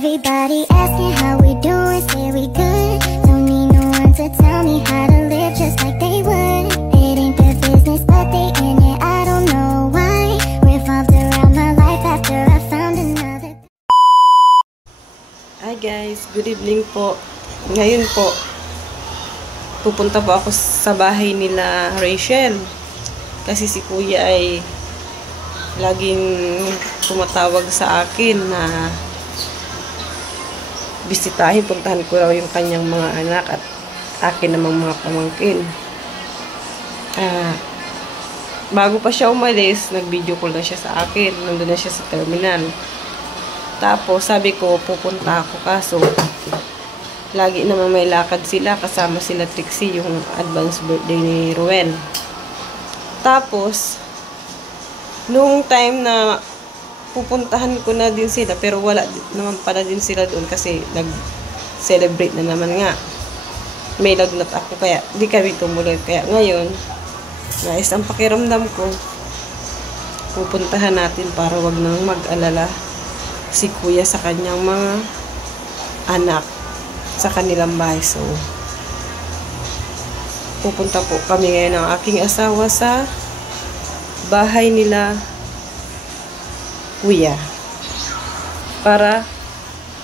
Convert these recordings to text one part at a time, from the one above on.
Everybody asking how we doing, say we good. Don't need no one to tell me how to live just like they would. It ain't their business, but they in it, I don't know why. Revolved around my life after I found another. Hi guys, good evening po. Ngayon po, pupunta po ako sa bahay nila Rachel. Kasi si kuya ay laging tumatawag sa akin na bisitahin, puntahan ko raw yung kanyang mga anak at akin namang mga pamangkin. Bago pa siya umalis, nag-video call na siya sa akin. Nandun na siya sa terminal. Tapos, sabi ko, pupunta ako kaso lagi naman may lakad sila. Kasama sila Trixie, yung advance birthday ni Ruel. Tapos, nung time na pupuntahan ko na din sila, pero wala naman pala din sila doon kasi nag-celebrate na naman nga. May lagnat ako, kaya di kami tumuloy. Kaya ngayon, nais ang pakiramdam ko, pupuntahan natin para wag nang mag-alala si kuya sa kanyang mga anak sa kanilang bahay. So, pupunta po kami ngayon ng aking asawa sa bahay nila kuya para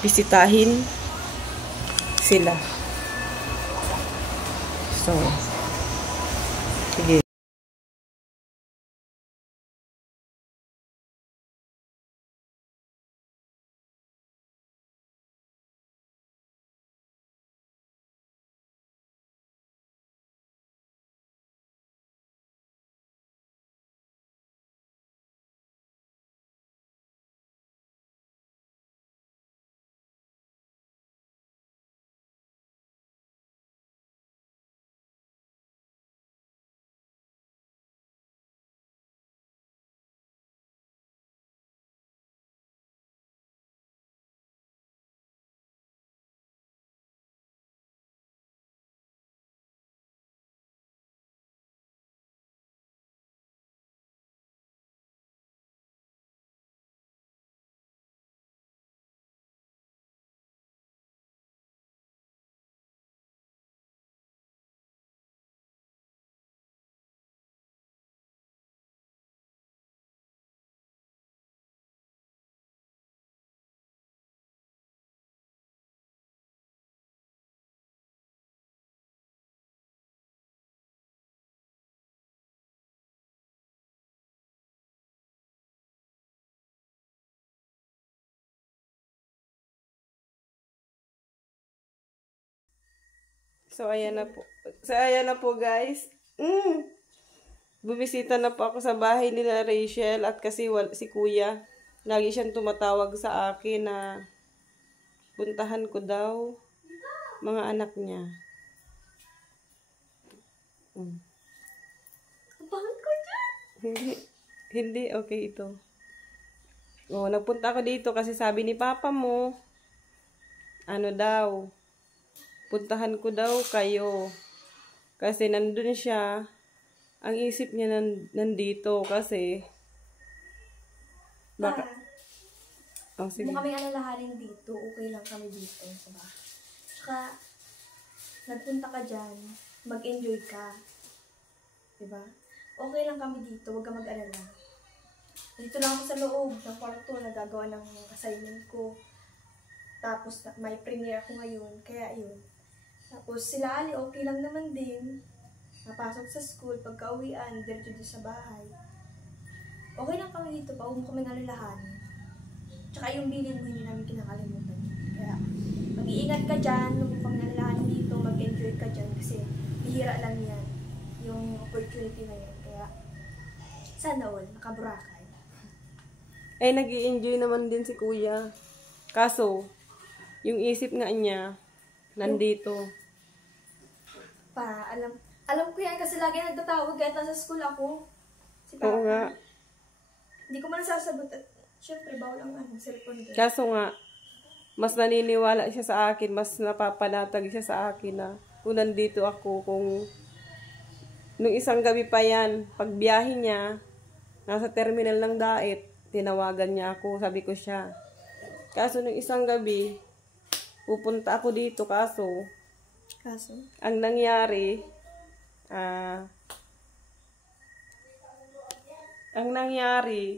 bisitahin sila. So, sige. So, ayan na po guys. Bumisita na po ako sa bahay nila Rachel at kasi si kuya, lagi siyang tumatawag sa akin na puntahan ko daw mga anak niya. Bakit ko dyan? Hindi, okay ito. Nagpunta ako dito kasi sabi ni papa mo, ano daw, puntahan ko daw kayo. Kasi nandun siya, ang isip niya nandito kasi baka sige. Kung kami alalahanin dito, okay lang kami dito sa bahay. Tsaka, nagpunta ka dyan, mag-enjoy ka. Diba? Okay lang kami dito, huwag ka mag-alala. Dito lang ako sa loob ng kwarto, nagagawa ng assignment ko. Tapos, may premiere ako ngayon, kaya yun. Tapos, sila Ali, okay lang naman din. Napasok sa school, pagka-uwian, diretso din sa bahay. Okay lang kami dito, huwag mo kami nalalahanin. Tsaka yung bilin mo, hindi namin kinakalimutan. Kaya, mag-iingat ka dyan, huwag mo kami nalalahanin dito, mag-enjoy ka dyan, kasi bihira lang yan, yung opportunity na yan. Kaya, sana all, nakaburakay. Nag-i-enjoy naman din si kuya. Kaso, yung isip nga niya, nandito. Alam ko yan kasi lagi nagtatawag kahit nasa school ako. Si Papa. Oo nga. Hindi ko man nasasagot at syempre bawal ang cellphone ko. Kaso nga, mas naniniwala siya sa akin, mas napapanatag siya sa akin na kung nandito ako, kung nung isang gabi pa yan, pag biyahe niya, nasa terminal ng Daet, tinawagan niya ako, sabi ko siya, Kaso nung isang gabi, pupunta ako dito kaso, ang nangyari,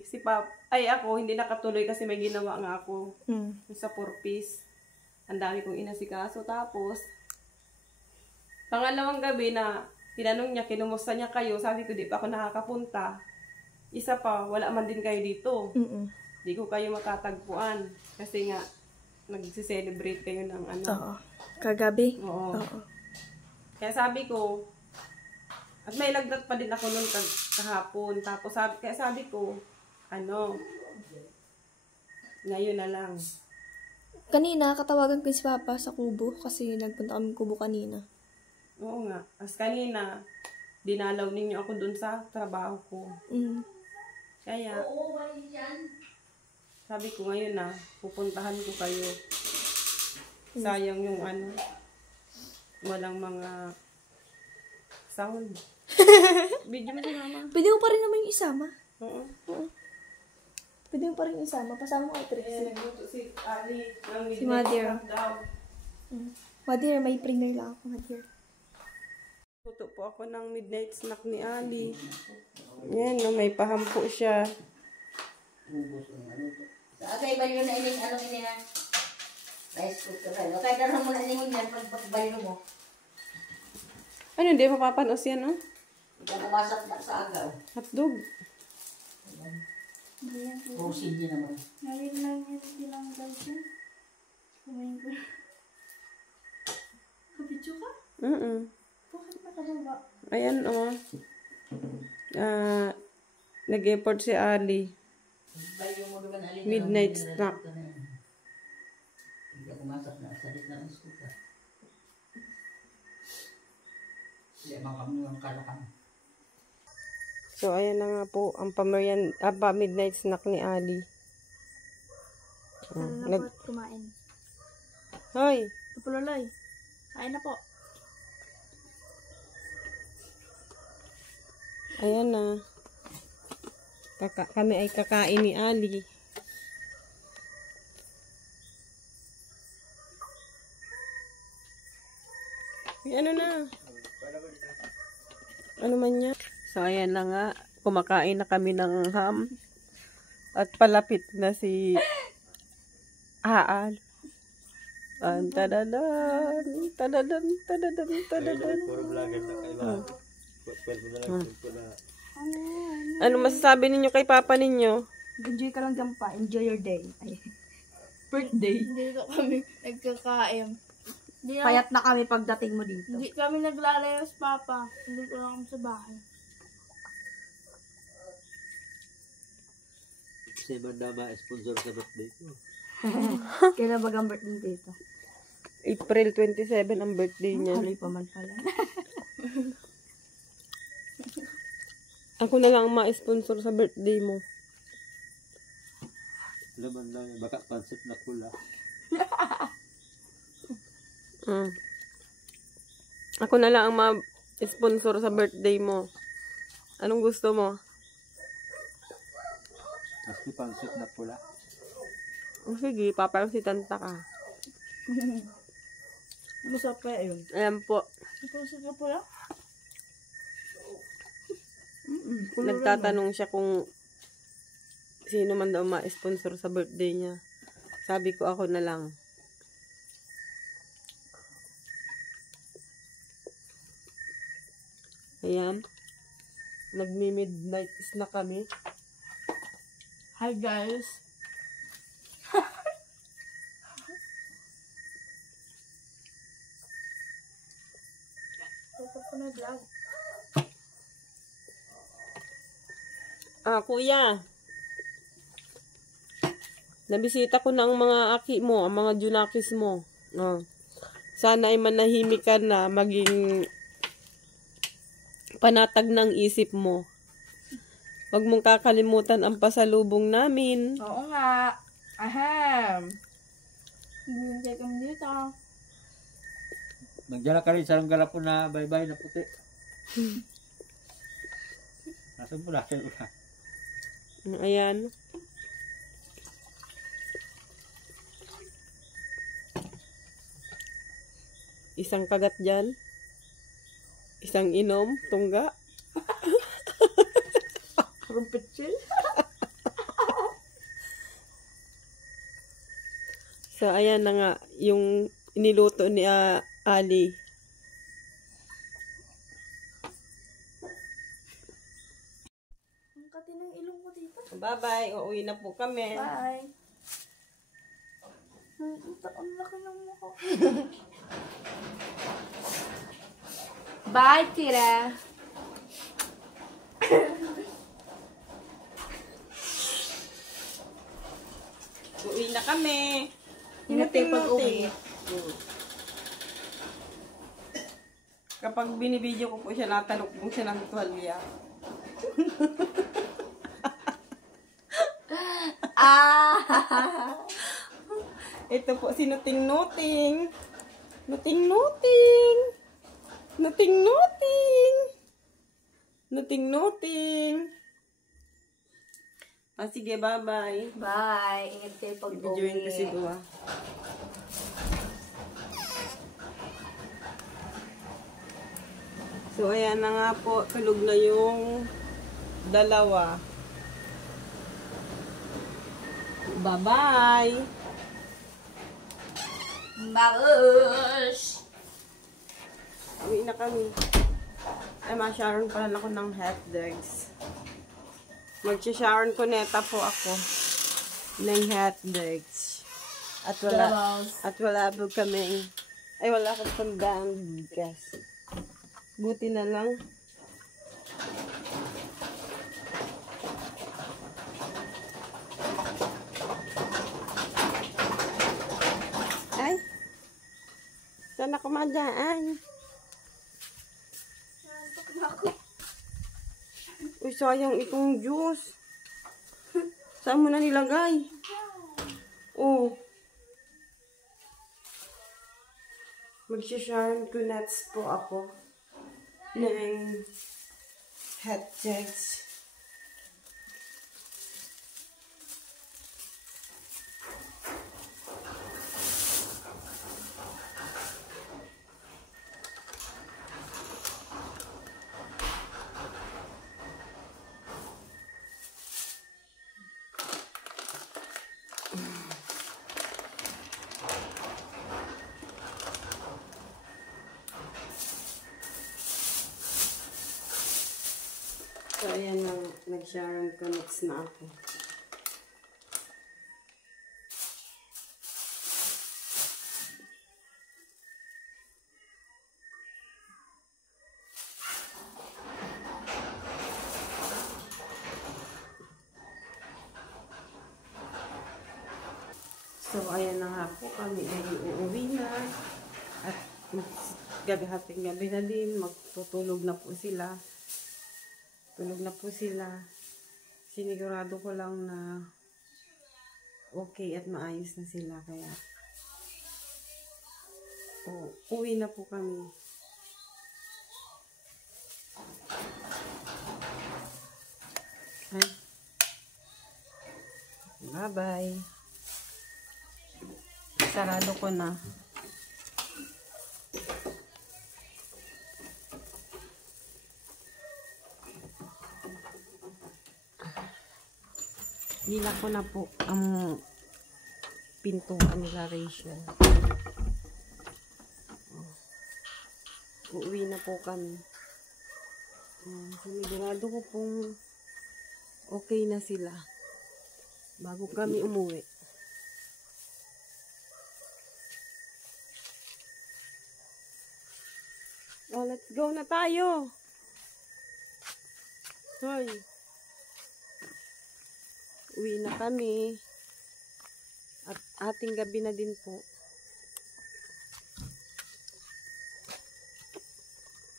si ako, hindi nakatuloy kasi may ginawa nga ako sa 4-piece. Ang dami kong inasikaso. Tapos, pangalawang gabi na tinanong niya, kinumusta niya kayo, sabi ko, di pa ako nakakapunta. Isa pa, wala man din kayo dito. Di ko kayo makatagpuan. Kasi nga, nag-celebrate kayo ng ano. Oo. Kagabi? Oo. Kaya sabi ko, at may lagdat pa din ako noon kahapon. Tapos sabi ko, ngayon na lang. Kanina, katawagan ko si Papa sa kubo kasi nagpunta kami kubo kanina. Oo nga. As kanina, dinalaw ninyo ako dun sa trabaho ko. Kaya, sabi ko ngayon na, pupuntahan ko kayo. Sayang yung walang mga sound. Video mo si Mama. Pwede mo pa rin naman yung isama. Oo. Pwede mo pa rin yung isama. Pasama ko kay Trixie. Nagluto si Ali. Si Mother. Mother, may premier lang ako, Mother. Luto po ako ng midnight snack ni Ali. Yan, may pahampo siya. Okay, baliw na ining ini na. Rice cooker. Okay, daro mo na ining yan pag baliw mo. Ano, hindi mapapanos yan, no? Ikaw pumasok na sa agaw. Hotdog. Proceed din naman. Ngayon lang yung tinanggal siya. Kumain ko. Kabidyo ka? Bakit nakababa? Ayan, nag-effort si Ali. Baliw mo naman alin. Midnight snack. Ikaw pumasok na sa lit na rice cooker. Siya makam yung kalakan. So, ayan na nga po ang midnight snack ni Ali. Ano na po at kumain? Hoy! Kapuloloy. Kain na po. Ayan na. Kami ay kakain ni Ali. Ano na? Ano man niya? So, ayan na nga. Kumakain na kami ng ham. At palapit na si Aal. Tadadan. Tadadan. Tadadan. Tadadan. Ano masasabi ninyo kay Papa ninyo? Enjoy ka lang dyan pa. Enjoy your day. Ay. Birthday. Hindi na kami nagkakain. Payat na kami pagdating mo dito. Hindi kami naglalayas, Papa. Hindi ko lang kami sa bahay. Kasi mandama sponsor sa birthday ko. Kailan ba ang birthday dito? April 27 ang birthday niya. Haloy pa man pala. Ako na lang ma-sponsor sa birthday mo. Laman lang, baka pancit na kula. Ako na lang ang ma-sponsor sa birthday mo. Anong gusto mo? Kasi pancit na pula. Oh, sige, papansitan ta ka. Masarap kaya yun. Ayan po. Ipusok ka pala? Nagtatanong siya kung sino man daw ma-sponsor sa birthday niya. Sabi ko ako na lang. Ayan. Nagmi-midnight snack kami. Hi, guys. Ito po na vlog. Kuya. Nabisita ko na ang mga aki mo, ang mga junakis mo. Sana ay manahimik ka na, maging panatag ng isip mo. Huwag mong kakalimutan ang pasalubong namin. Oo nga. Ahem. Hindi kami dito. Magdala ka rin sa galapon na baybay na puti. Nasaan mo na kayo na? Ayan. Isang kagat dyan. Isang inom, tungga. Rumpetsil. So, ayan na nga, yung niluto ni Ali. Ang kati ng ilong ko dito. Bye-bye. Uuwi na po kami. Bye. Ang laki ng mukha. Bye, tira. Uuwi na kami. Hinating pag-uwi. Kapag binibideo ko po siya, natalok po siya ng tuwalya. Ito po si Nuting-Nuting. Nuting-Nuting. Nuting-Nuting. Nuting-Nuting. Sige, bye-bye. Bye. Ingat kayo pag-uwi. Videoin ko si Dua. So, ayan na nga po. Tulog na yung dalawa. Bye-bye! Bagus! Uwi na kami. Ay, ma-sharon pa lang ako ng hotdogs. Mag-sharon ko neta po ako ng hotdogs. At wala po kaming, ay wala akong pandaan bigas. Buti na lang. Ay! Saan ako madaan? Uy, sayang itong juice. Saan mo na nilagay? Oh. Mag-sharon ko nuts po ako ng hotdogs. So, ayan lang. Nag-sharon ko nuts na ako. So, ayan na nga po kami ay uuwi na. At hating gabi na din. Magtutulog na po sila. Tulog na po sila. Sinigurado ko lang na okay at maayos na sila. Kaya, uwi na po kami. Bye-bye. Sarado ko na. Nila ko na po ang pintuan nila Rachel. Uuwi na po kami. Sinigurado ko pong okay na sila bago kami umuwi. Oh, let's go na tayo. Hoy. Uwi na kami. At ating gabi na din po.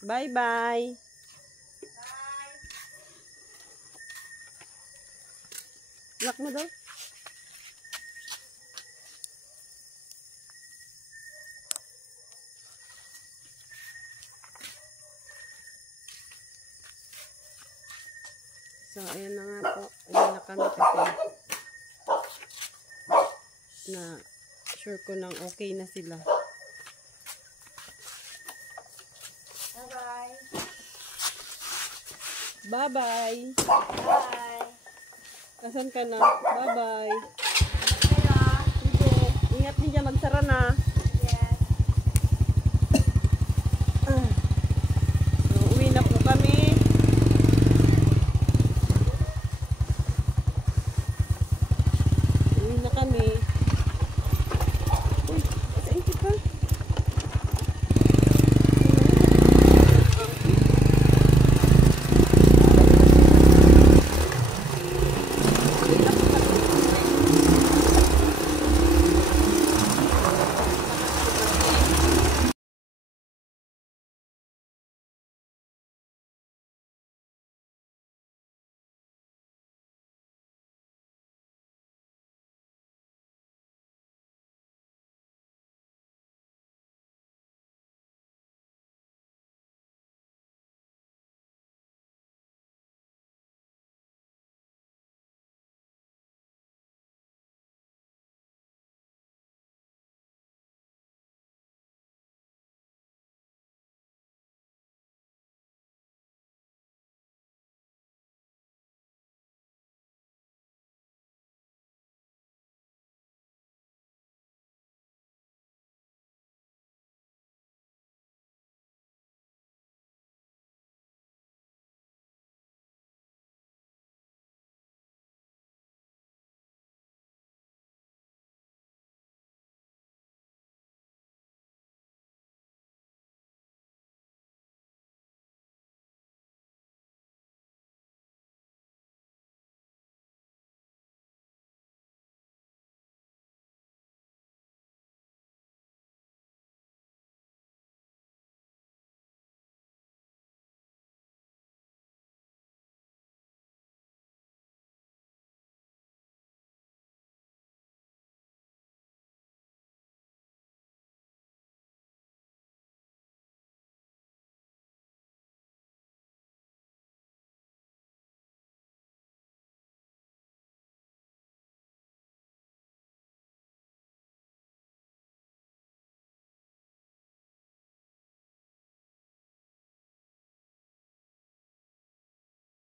Bye-bye. Lock mo daw. So, ayan na nga po. Ayan na kami kasi na sure ko nang okay na sila. Bye-bye. Bye! Asan ka na? Bye-bye. Sige. Ingat din dyan. Magsara na. Yes. So, uwi na po kami. Uwi na kami. Uy, saan ka?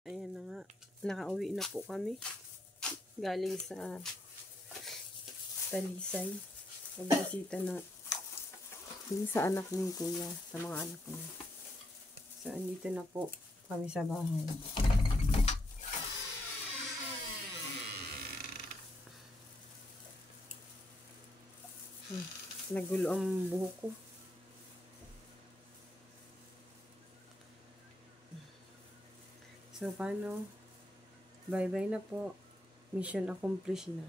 Ayan na nga. Nakauwi na po kami. Galing sa Talisay. Pagbisita na yun sa anak ni Kuya. Sa mga anak niya. So, andito na po kami sa bahay. Nagulo ang buhok ko. So, paano? Bye-bye na po. Mission accomplished na.